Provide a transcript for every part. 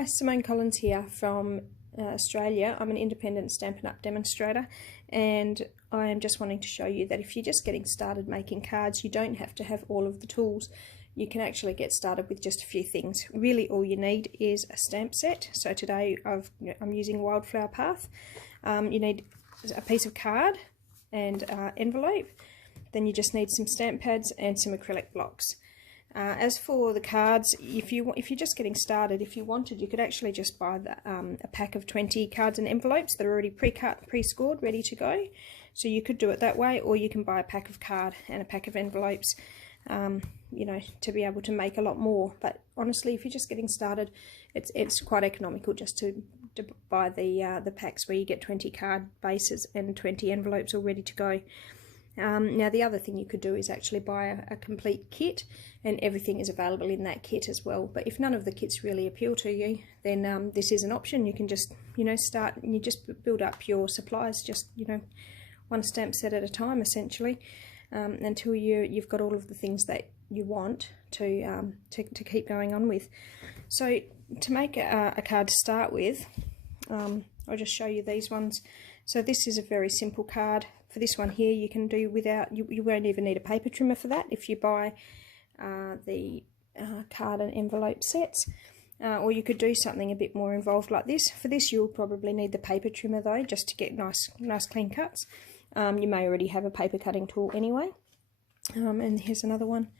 Hi, Simone Collins here from Australia. I'm an independent Stampin' Up! Demonstrator, and I am just wanting to show you that if you're just getting started making cards, you don't have to have all of the tools. You can actually get started with just a few things. Really all you need is a stamp set. So today I'm using Wildflower Path. You need a piece of card and envelope. Then you just need some stamp pads and some acrylic blocks. As for the cards, if you're just getting started, if you wanted, you could actually just buy a pack of 20 cards and envelopes that are already pre-cut, pre-scored, ready to go. So you could do it that way, or you can buy a pack of card and a pack of envelopes, you know, to be able to make a lot more. But honestly, if you're just getting started, it's quite economical just to buy the packs where you get 20 card bases and 20 envelopes all ready to go. Now the other thing you could do is actually buy a complete kit, and everything is available in that kit as well. But if none of the kits really appeal to you, then this is an option. You can just, you know, start and you just build up your supplies, just, you know, one stamp set at a time essentially, until you've got all of the things that you want to keep going on with. So to make a card to start with, I'll just show you these ones. So this is a very simple card. For this one here, you can do without, you won't even need a paper trimmer for that if you buy the card and envelope sets. Or you could do something a bit more involved like this. For this you'll probably need the paper trimmer though, just to get nice clean cuts. You may already have a paper cutting tool anyway. And here's another one.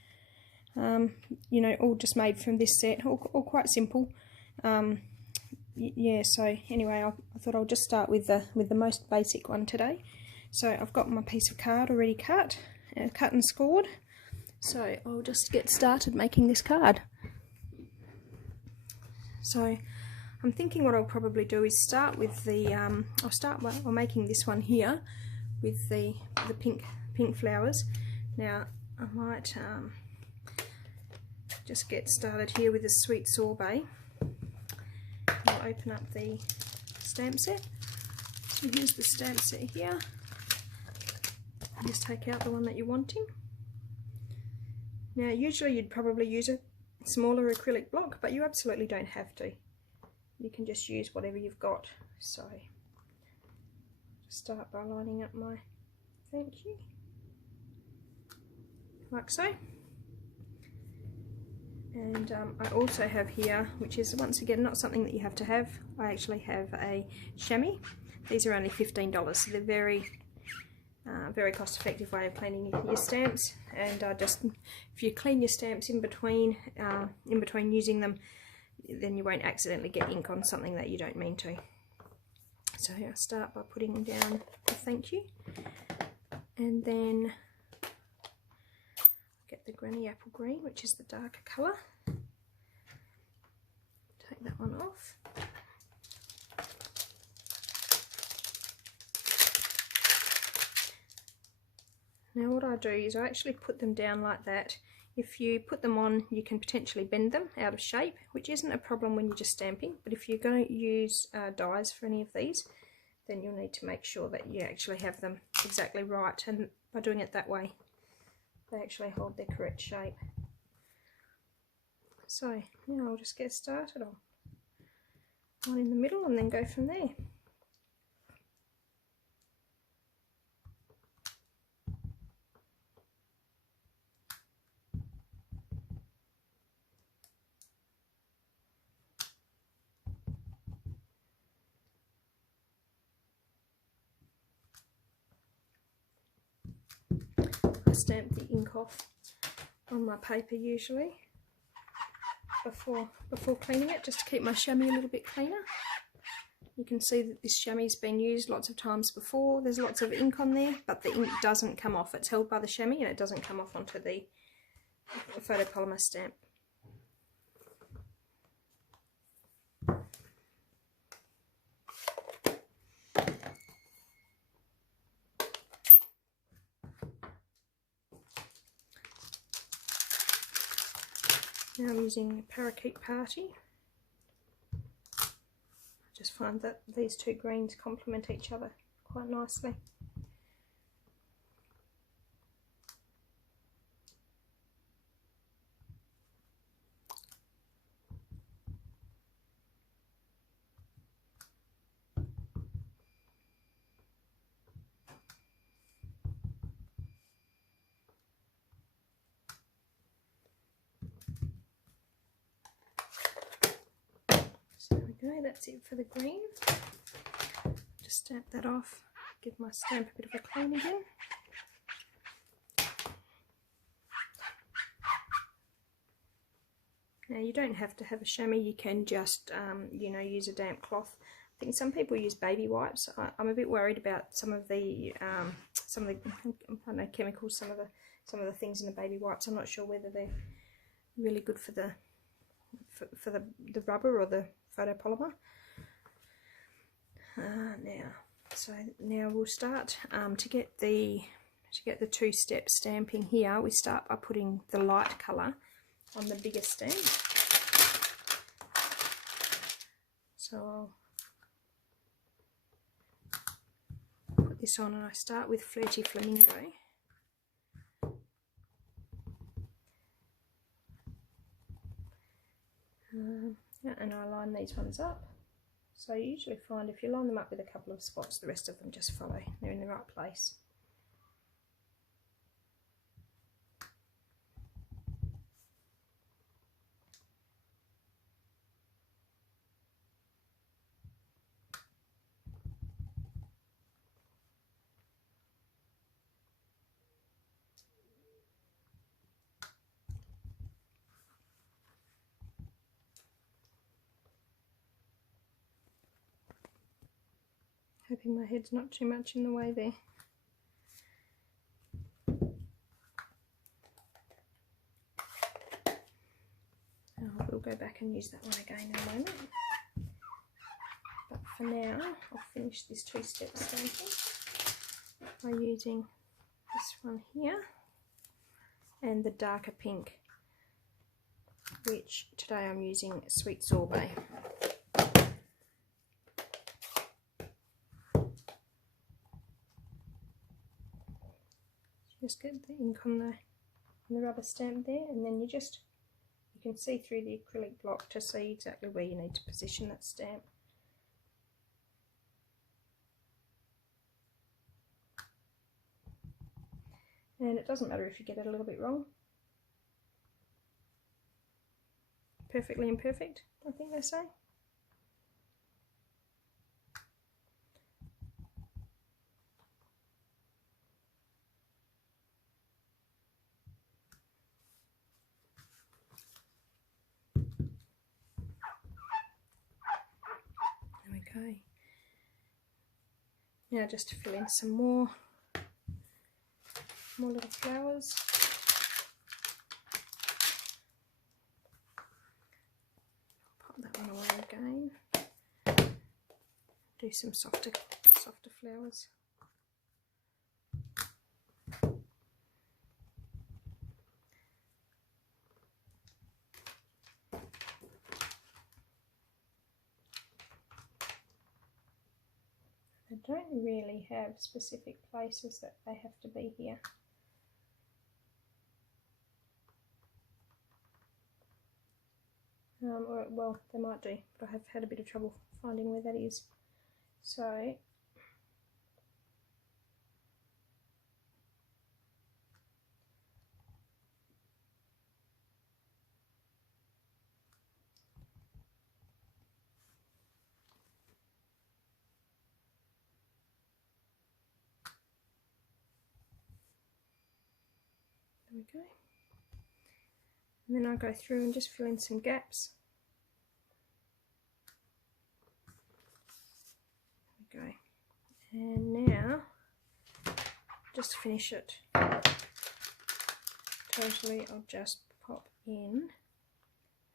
You know, all just made from this set, all quite simple. Yeah, so anyway, I thought I'll just start with the most basic one today. So I've got my piece of card already cut and scored. So I'll just get started making this card. So I'm thinking what I'll probably do is start with the, I'll start by making this one here with the pink flowers. Now I might just get started here with a sweet sorbet. I'll open up the stamp set. So here's the stamp set here. Just take out the one that you're wanting. Now usually you'd probably use a smaller acrylic block, but you absolutely don't have to. You can just use whatever you've got. So start by lining up my thank you, like so. And I also have here, which is once again not something that you have to have, I actually have a chamois. These are only $15, so they're very cost-effective way of cleaning your stamps. And just if you clean your stamps in between using them, then you won't accidentally get ink on something that you don't mean to. So I'll start by putting down a thank you, and then get the Granny Apple Green, which is the darker colour. Take that one off. Now what I do is I actually put them down like that. If you put them on, you can potentially bend them out of shape, which isn't a problem when you're just stamping, but if you're going to use dies for any of these, then you'll need to make sure that you actually have them exactly right, and by doing it that way they actually hold their correct shape. So now I'll just get started on one in the middle and then go from there. I stamp the ink off on my paper usually before cleaning it, just to keep my chamois a little bit cleaner. You can see that this chamois has been used lots of times before. There's lots of ink on there, but the ink doesn't come off. It's held by the chamois and it doesn't come off onto the photopolymer stamp. Now I'm using Parakeet Party. I just find that these two greens complement each other quite nicely. we go, that's it for the green. Just stamp that off, give my stamp a bit of a clean again. Now you don't have to have a chamois, you can just you know, use a damp cloth. I think some people use baby wipes. I'm a bit worried about some of the I don't know, chemicals, some of the things in the baby wipes. I'm not sure whether they're really good for the rubber or the photopolymer. Now we'll start to get the two-step stamping here. We start by putting the light colour on the bigger stamp. So I'll put this on, and I start with Flirty Flamingo. Yeah, and I line these ones up. So you usually find if you line them up with a couple of spots, the rest of them just follow. They're in the right place. Hoping my head's not too much in the way there. We'll go back and use that one again in a moment. But for now, I'll finish this two-step stamping by using this one here and the darker pink, which today I'm using Sweet Sorbet. Just get the ink on the rubber stamp there, and then you can see through the acrylic block to see exactly where you need to position that stamp. And it doesn't matter if you get it a little bit wrong. Perfectly imperfect, I think they say. Okay. Now just to fill in some more little flowers. Pop that one away again. Do some softer flowers. I don't really have specific places that they have to be here. Or, well, they might do, but I have had a bit of trouble finding where that is. So there we go. And then I'll go through and just fill in some gaps. There we go. And now, just to finish it totally, I'll just pop in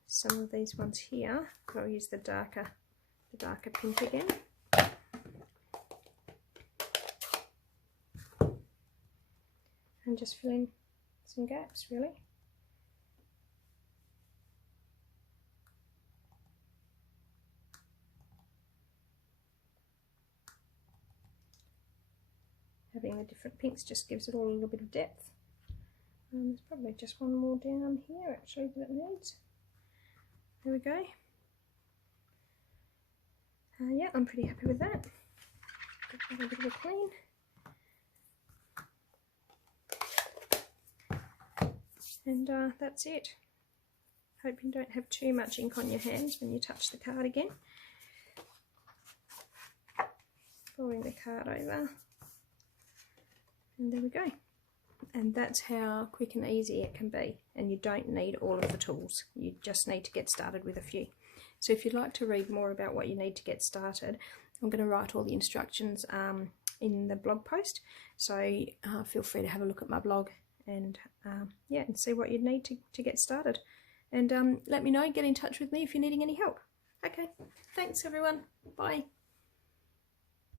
some of these ones here. I'll use the darker pink again. And just fill in some gaps, really. Having the different pinks just gives it all a little bit of depth. There's probably just one more down here actually that it needs. There we go. Yeah, I'm pretty happy with that. Give that a bit of a clean. And that's it. Hope you don't have too much ink on your hands when you touch the card again. folding the card over, and there we go. And that's how quick and easy it can be, and you don't need all of the tools, you just need to get started with a few. So if you'd like to read more about what you need to get started, I'm going to write all the instructions in the blog post, so feel free to have a look at my blog and yeah, and see what you'd need to get started. And let me know, get in touch with me if you're needing any help. Okay, thanks everyone, bye.